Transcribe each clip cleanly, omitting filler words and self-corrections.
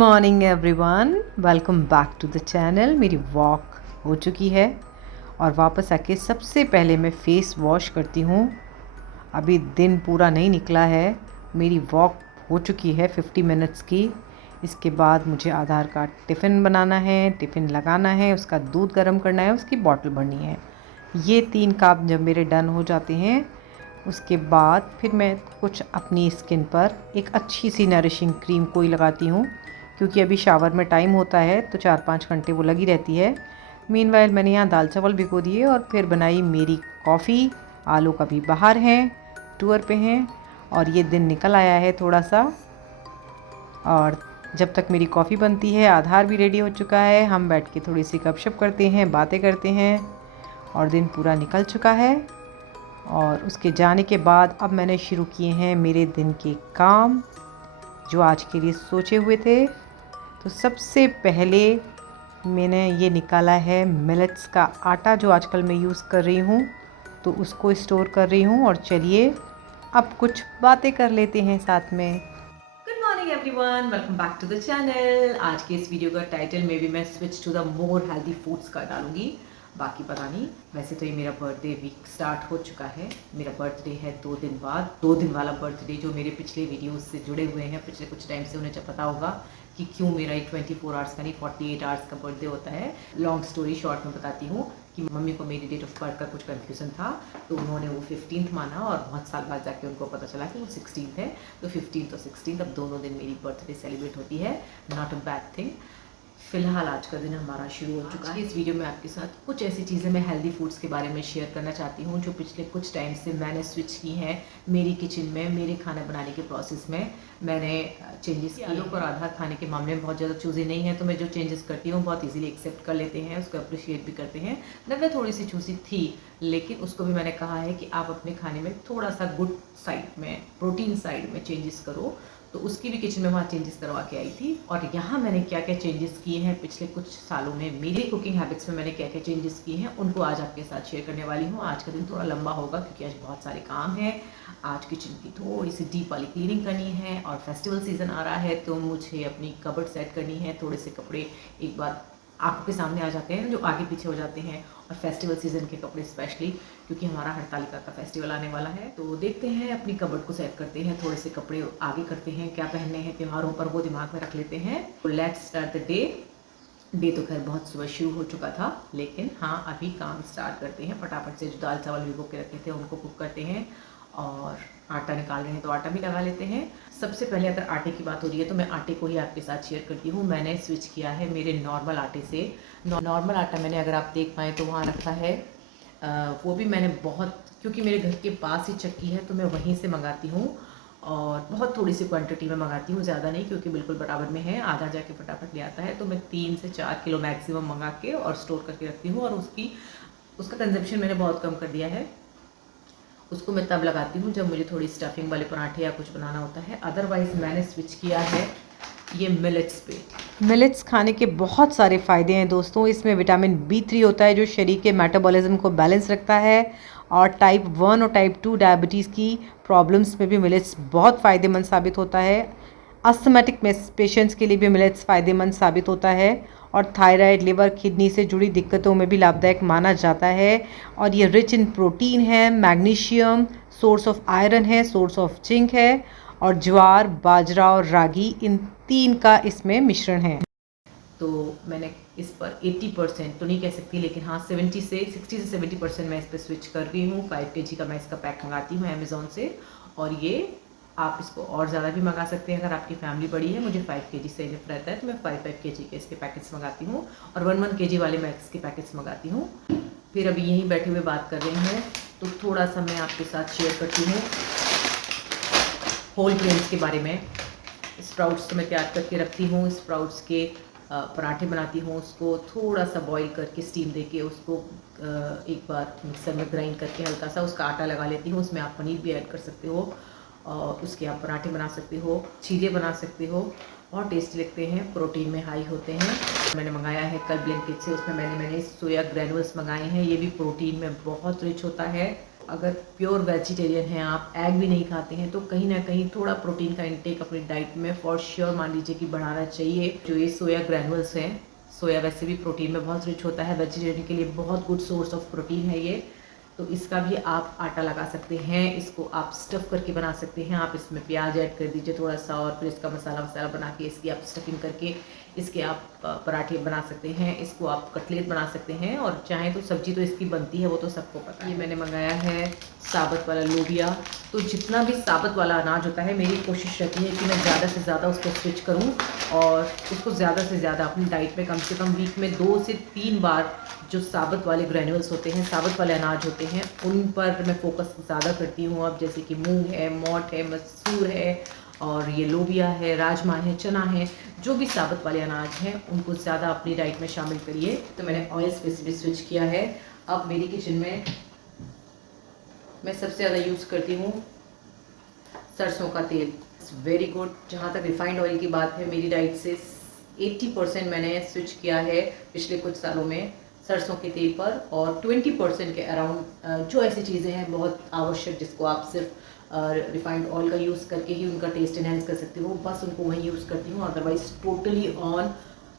Morning everyone, welcome back to the channel. मेरी walk हो चुकी है और वापस आके सबसे पहले मैं फ़ेस वॉश करती हूँ। अभी दिन पूरा नहीं निकला है, मेरी वॉक हो चुकी है 50 मिनट्स की। इसके बाद मुझे आधार कार्ड टिफ़िन बनाना है, टिफ़िन लगाना है, उसका दूध गर्म करना है, उसकी बॉटल भरनी है। ये 3 काम जब मेरे डन हो जाते हैं, उसके बाद फिर मैं कुछ अपनी स्किन पर एक अच्छी सी नरिशिंग क्रीम कोई लगाती हूँ, क्योंकि अभी शावर में टाइम होता है तो 4-5 घंटे वो लगी रहती है। मीनवाइल मैंने यहाँ दाल चावल भिगो दिए और फिर बनाई मेरी कॉफ़ी। आलू का भी बाहर हैं, टूर पे हैं और ये दिन निकल आया है थोड़ा सा। और जब तक मेरी कॉफ़ी बनती है आधार भी रेडी हो चुका है। हम बैठ के थोड़ी सी गपशप करते हैं, बातें करते हैं और दिन पूरा निकल चुका है। और उसके जाने के बाद अब मैंने शुरू किए हैं मेरे दिन के काम जो आज के लिए सोचे हुए थे। तो सबसे पहले मैंने ये निकाला है मिलेट्स का आटा जो आजकल मैं यूज़ कर रही हूँ, तो उसको स्टोर कर रही हूँ। और चलिए अब कुछ बातें कर लेते हैं साथ में। Good morning everyone, welcome back to the channel. आज के इस वीडियो का टाइटल में भी मैं switch to the more healthy foods का डालूंगी, बाकी पता नहीं। वैसे तो ये मेरा बर्थडे वीक स्टार्ट हो चुका है। मेरा बर्थडे है 2 दिन बाद, 2 दिन वाला बर्थडे। जो मेरे पिछले वीडियोस से जुड़े हुए हैं पिछले कुछ टाइम से, उन्हें जब पता होगा कि क्यों मेरा एक 24 आवर्स का नहीं 48 आवर्स का बर्थडे होता है। लॉन्ग स्टोरी शॉर्ट में बताती हूँ कि मम्मी को मेरी डेट ऑफ बर्थ का कुछ कन्फ्यूज़न था, तो उन्होंने वो 15th माना और बहुत साल बाद जाके उनको पता चला कि वो 16th है। तो 15th और 16th अब दोनों दिन मेरी बर्थडे सेलिब्रेट होती है। Not a bad thing. फ़िलहाल आज का दिन हमारा शुरू हो चुका है। इस वीडियो में आपके साथ कुछ ऐसी चीज़ें मैं हेल्दी फूड्स के बारे में शेयर करना चाहती हूँ जो पिछले कुछ टाइम से मैंने स्विच की हैं मेरी किचन में, मेरे खाना बनाने के प्रोसेस में मैंने चेंजेस किए। आलू और आधा खाने के मामले में बहुत ज़्यादा चूज़ी नहीं है, तो मैं जो चेंजेस करती हूँ बहुत इजीली एक्सेप्ट कर लेते हैं, उसको अप्रिशिएट भी करते हैं। मैं थोड़ी सी चूज़ी थी, लेकिन उसको भी मैंने कहा है कि आप अपने खाने में थोड़ा सा गुड साइड में, प्रोटीन साइड में चेंजेस करो। तो उसकी भी किचन में वहाँ चेंजेस करवा के आई थी। और यहाँ मैंने क्या क्या चेंजेस किए हैं पिछले कुछ सालों में, मेरी कुकिंग हैबिट्स में मैंने क्या क्या चेंजेस किए हैं, उनको आज आपके साथ शेयर करने वाली हूँ। आज का दिन थोड़ा लंबा होगा क्योंकि आज बहुत सारे काम हैं। आज किचन की थोड़ी सी डीप वाली क्लीनिंग करनी है और फेस्टिवल सीज़न आ रहा है, तो मुझे अपनी कबर्ड सेट करनी है। थोड़े से कपड़े एक बार आंखों के सामने आ जाते हैं जो आगे पीछे हो जाते हैं, और फेस्टिवल सीज़न के कपड़े स्पेशली, क्योंकि हमारा हरतालिका का फेस्टिवल आने वाला है। तो देखते हैं, अपनी कबर्ड को सेट करते हैं, थोड़े से कपड़े आगे करते हैं, क्या पहनने हैं त्योहारों पर वो दिमाग में रख लेते हैं। तो let's start the day. Day तो खैर बहुत सुबह शुरू हो चुका था, लेकिन हाँ अभी काम स्टार्ट करते हैं फटाफट से। जो दाल चावल भिगो के रखे थे उनको कुक करते हैं और आटा निकाल रहे हैं तो आटा भी लगा लेते हैं। सबसे पहले अगर आटे की बात हो रही है तो मैं आटे को ही आपके साथ शेयर करती हूँ। मैंने स्विच किया है मेरे नॉर्मल आटे से। नॉर्मल आटा मैंने, अगर आप देख पाएँ तो वहाँ रखा है, वो भी मैंने बहुत, क्योंकि मेरे घर के पास ही चक्की है तो मैं वहीं से मंगाती हूँ और बहुत थोड़ी सी क्वांटिटी में मंगाती हूँ, ज़्यादा नहीं, क्योंकि बिल्कुल बराबर में है, आधा जाके फटाफट ले आता है। तो मैं 3 से 4 किलो मैक्सिमम मंगा के और स्टोर करके रखती हूँ, और उसका कंजप्शन मैंने बहुत कम कर दिया है। उसको मैं तब लगाती हूँ जब मुझे थोड़ी स्टफिंग वाले पराठे या कुछ बनाना होता है। अदरवाइज़ मैंने स्विच किया है ये मिलेट्स पे। मिलेट्स खाने के बहुत सारे फ़ायदे हैं दोस्तों। इसमें विटामिन B3 होता है जो शरीर के मेटाबॉलिज्म को बैलेंस रखता है, और टाइप 1 और टाइप 2 डायबिटीज़ की प्रॉब्लम्स में भी मिलेट्स बहुत फ़ायदेमंद साबित होता है। अस्थमेटिक पेशेंट्स के लिए भी मिलेट्स फ़ायदेमंद साबित होता है, और थायराइड, लिवर, किडनी से जुड़ी दिक्कतों में भी लाभदायक माना जाता है। और ये रिच इन प्रोटीन है, मैग्नीशियम, सोर्स ऑफ आयरन है, सोर्स ऑफ जिंक है, और ज्वार, बाजरा और रागी, इन 3 का इसमें मिश्रण है। तो मैंने इस पर 80% तो नहीं कह सकती, लेकिन हाँ 60 से 70% मैं इस पर स्विच कर रही हूँ। 5 kg का मैं इसका पैक मंगाती हूँ अमेज़ॉन से, और ये आप इसको और ज़्यादा भी मंगा सकते हैं अगर आपकी फैमिली बड़ी है। मुझे 5 kg से इनफ रहता है, तो मैं 5 kg के इसके पैकेट्स मंगाती हूँ, और 1 kg वाले मैं इसके पैकेट्स मंगाती हूँ। फिर अभी यहीं बैठे हुए बात कर रहे हैं तो थोड़ा सा मैं आपके साथ शेयर करती हूँ होल ग्रेन्स के बारे में। स्प्राउट्स तो मैं तैयार करके रखती हूँ, स्प्राउट्स के पराठे बनाती हूँ, उसको थोड़ा सा बॉईल करके स्टीम देके उसको एक बार मिक्सर में ग्राइंड करके हल्का सा उसका आटा लगा लेती हूँ। उसमें आप पनीर भी ऐड कर सकते हो, और उसके आप पराठे बना सकते हो, चीले बना सकते हो, और टेस्टी लगते हैं, प्रोटीन में हाई होते हैं। मैंने मंगाया है कल ब्लिंकिट से, उसमें मैंने सोया ग्रैनुल्स मंगाए हैं। ये भी प्रोटीन में बहुत रिच होता है, अगर प्योर वेजिटेरियन हैं आप, एग भी नहीं खाते हैं, तो कहीं ना कहीं थोड़ा प्रोटीन का इंटेक अपनी डाइट में फॉर श्योर मान लीजिए कि बढ़ाना चाहिए। जो ये सोया ग्रैनुअल्स हैं, सोया वैसे भी प्रोटीन में बहुत रिच होता है, वेजिटेरियन के लिए बहुत गुड सोर्स ऑफ प्रोटीन है ये। तो इसका भी आप आटा लगा सकते हैं, इसको आप स्टफ़ करके बना सकते हैं। आप इसमें प्याज ऐड कर दीजिए थोड़ा सा, और फिर इसका मसाला वसाला बना के इसकी आप स्टफिंग करके इसके आप पराठे बना सकते हैं, इसको आप कटलेट बना सकते हैं, और चाहें तो सब्जी तो इसकी बनती है, वो तो सबको पता है। ये मैंने मंगाया है साबुत वाला लोबिया। तो जितना भी साबुत वाला अनाज होता है, मेरी कोशिश रहती है कि मैं ज़्यादा से ज़्यादा उसको स्विच करूँ और उसको ज़्यादा से ज़्यादा अपनी डाइट में कम से कम वीक में 2 से 3 बार जो साबुत वाले ग्रैन्युल्स होते हैं, साबुत वाले अनाज होते हैं, उन पर मैं फोकस ज़्यादा करती हूँ। अब जैसे कि मूंग है, मोठ है, मसूर है, और ये लोबिया है, राजमा है, चना है, जो भी साबुत वाले अनाज हैं उनको ज़्यादा अपनी डाइट में शामिल करिए। तो मैंने ऑयल स्पेसिफिक स्विच किया है। अब मेरी किचन में मैं सबसे ज़्यादा यूज़ करती हूँ सरसों का तेल। It's very good. जहाँ तक रिफाइंड ऑयल की बात है, मेरी डाइट से 80% मैंने स्विच किया है पिछले कुछ सालों में सरसों के तेल पर, और 20% के अराउंड जो ऐसी चीज़ें हैं बहुत आवश्यक जिसको आप सिर्फ रिफाइंड ऑयल का यूज़ करके ही उनका टेस्ट इनहेंस कर सकते हो, बस उनको वहीं यूज़ करती हूँ। अदरवाइज टोटली ऑन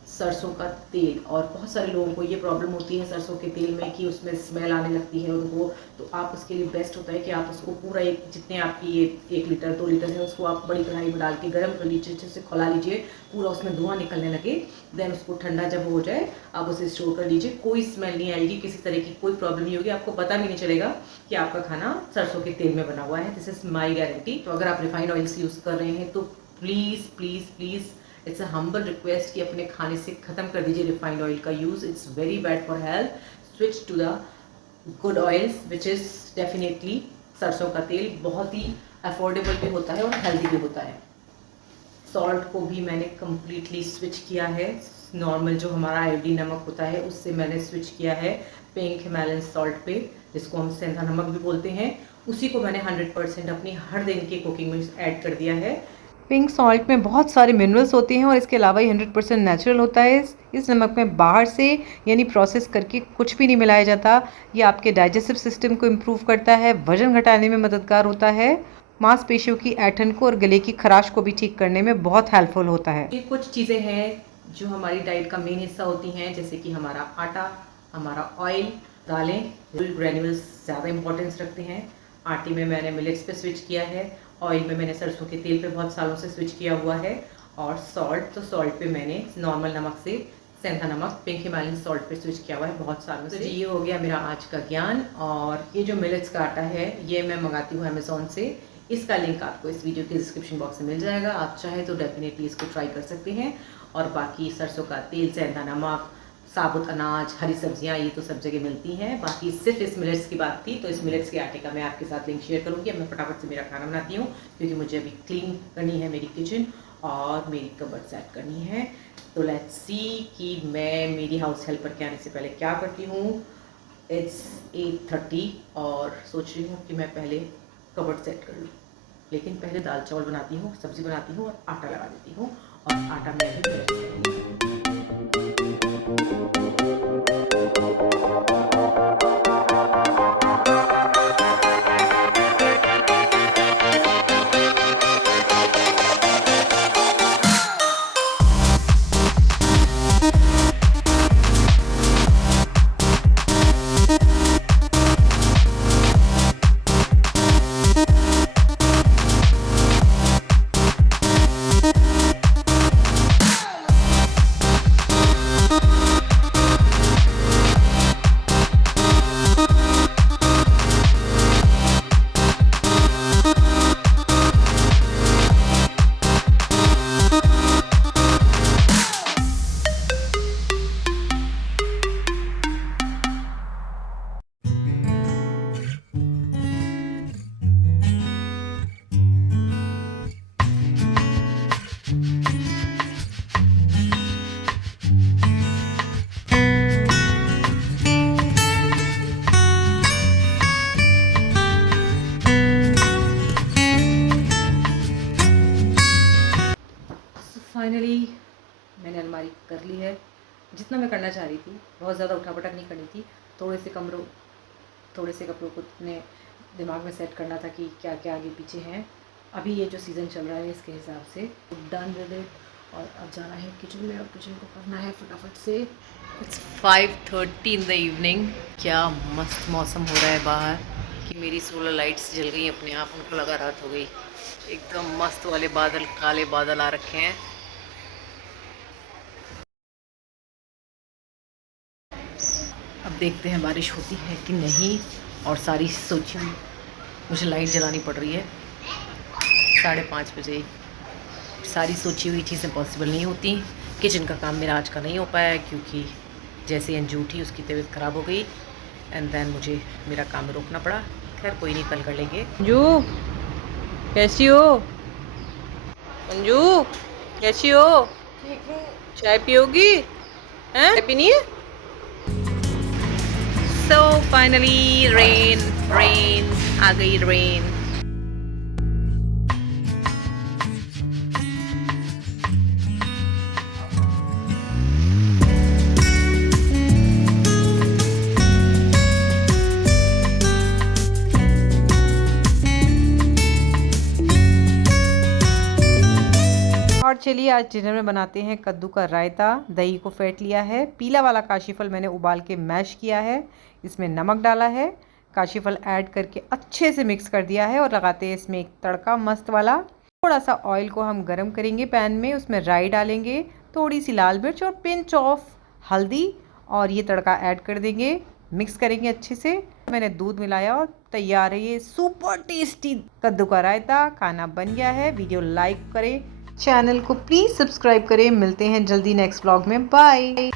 सरसों का तेल। और बहुत सारे लोगों को ये प्रॉब्लम होती है सरसों के तेल में कि उसमें स्मेल आने लगती है उनको, तो आप उसके लिए बेस्ट होता है कि आप उसको पूरा एक जितने आपकी ये 1 लीटर 2 लीटर है उसको आप बड़ी कढ़ाई में डाल के गर्म कर लीजिए, अच्छे से खौला लीजिए, पूरा उसमें धुआं निकलने लगे। देन उसको ठंडा जब हो जाए आप उसे स्टोर कर लीजिए। कोई स्मेल नहीं आएगी, किसी तरह की कोई प्रॉब्लम नहीं होगी, आपको पता भी नहीं चलेगा कि आपका खाना सरसों के तेल में बना हुआ है। This is my guarantee. तो अगर आप रिफाइंड ऑयल्स यूज़ कर रहे हैं तो please please please it's a humble request कि अपने खाने से ख़त्म कर दीजिए रिफाइंड ऑयल का use. It's very bad for health. Switch to the good oils which is definitely सरसों का तेल। बहुत ही अफोर्डेबल भी होता है और हेल्दी भी होता है। सॉल्ट को भी मैंने कम्प्लीटली स्विच किया है। नॉर्मल जो हमारा आयोडीन नमक होता है उससे मैंने स्विच किया है पिंक हिमालयन सॉल्ट पे, जिसको हम सेंधा नमक भी बोलते हैं। उसी को मैंने 100% अपनी हर दिन की कुकिंग में ऐड कर दिया है। पिंक सॉल्ट में बहुत सारे मिनरल्स होते हैं और इसके अलावा ये 100% नेचुरल होता है। इस नमक में बाहर से यानी प्रोसेस करके कुछ भी नहीं मिलाया जाता। ये आपके डाइजेस्टिव सिस्टम को इम्प्रूव करता है, वजन घटाने में मददगार होता है, मांसपेशियों की ऐंठन को और गले की खराश को भी ठीक करने में बहुत हेल्पफुल होता है। ये कुछ चीज़ें हैं जो हमारी डाइट का मेन हिस्सा होती हैं, जैसे कि हमारा आटा, हमारा ऑयल, दालें, ग्रेन्यूल्स ज़्यादा इंपॉर्टेंस रखते हैं। आटे में मैंने मिलेट्स पे स्विच किया है, ऑयल में मैंने सरसों के तेल पे बहुत सालों से स्विच किया हुआ है, और सॉल्ट, तो सॉल्ट पे मैंने नॉर्मल नमक से सेंधा नमक पिंक हिमालयन सॉल्ट पे स्विच किया हुआ है बहुत सालों से। तो ये हो गया मेरा आज का ज्ञान। और ये जो मिलेट्स का आटा है ये मैं मंगाती हूँ अमेज़ॉन से। इसका लिंक आपको इस वीडियो के डिस्क्रिप्शन बॉक्स में मिल जाएगा, आप चाहें तो डेफिनेटली इसको ट्राई कर सकते हैं। और बाकी सरसों का तेल, सेंधा नमक, साबुत अनाज, हरी सब्जियां, ये तो सब जगह मिलती हैं। बाकी सिर्फ इस मिलेट्स की बात थी, तो इस मिलेट्स के आटे का मैं आपके साथ लिंक शेयर करूँगी। अब मैं फटाफट से मेरा खाना बनाती हूँ क्योंकि मुझे अभी क्लीन करनी है मेरी किचन और मेरी कबर्ड सेट करनी है। तो लेट्स सी कि मैं मेरी हाउस हेल्पर के आने से पहले क्या करती हूँ। इट्स 8:30 और सोच रही हूँ कि मैं पहले कबर्ड सेट कर लूँ, लेकिन पहले दाल चावल बनाती हूँ, सब्ज़ी बनाती हूँ और आटा लगा देती हूँ, और आटा मैं अभी प्रेस करूँगी। फाइनली मैंने अलमारी कर ली है, जितना मैं करना चाह रही थी। बहुत ज़्यादा उठापटक नहीं करनी थी, थोड़े से कपड़ों को इतने दिमाग में सेट करना था कि क्या क्या आगे पीछे हैं। अभी ये जो सीज़न चल रहा है इसके हिसाब से डन विद इट। और अब जाना है किचन में और किचन को करना है फटाफट से। It's 5:30 in the evening. क्या मस्त मौसम हो रहा है बाहर कि मेरी सोलर लाइट्स जल गई अपने आप, उनको लगा रात हो गई। एकदम मस्त वाले बादल, काले बादल आ रखे हैं। अब देखते हैं बारिश होती है कि नहीं। और सारी सोची हुई मुझे लाइट जलानी पड़ रही है 5:30 बजे। सारी सोची हुई चीज़ें पॉसिबल नहीं होती। किचन का काम मेरा आज का नहीं हो पाया क्योंकि जैसे अंजू उठी उसकी तबीयत ख़राब हो गई एंड देन मुझे मेरा काम रोकना पड़ा। खैर कोई नहीं, कल कर लेंगे। अंजू कैसी हो? अंजू कैसी हो? चाय पियोगी? हैं? चाय पीनी है? So finally रेन आ गई रेन। और चलिए आज डिनर में बनाते हैं कद्दू का रायता। दही को फेंट लिया है। पीला वाला काशीफल मैंने उबाल के मैश किया है। इसमें नमक डाला है, काशीफल ऐड करके अच्छे से मिक्स कर दिया है और लगाते हैं इसमें एक तड़का मस्त वाला। थोड़ा सा ऑयल को हम गरम करेंगे पैन में, उसमें राई डालेंगे, थोड़ी सी लाल मिर्च और पिंच ऑफ हल्दी और ये तड़का ऐड कर देंगे। मिक्स करेंगे अच्छे से। मैंने दूध मिलाया और तैयार है ये सुपर टेस्टी कद्दू का रायता। खाना बन गया है। वीडियो लाइक करें, चैनल को प्लीज़ सब्सक्राइब करें। मिलते हैं जल्दी नेक्स्ट व्लॉग में। बाय।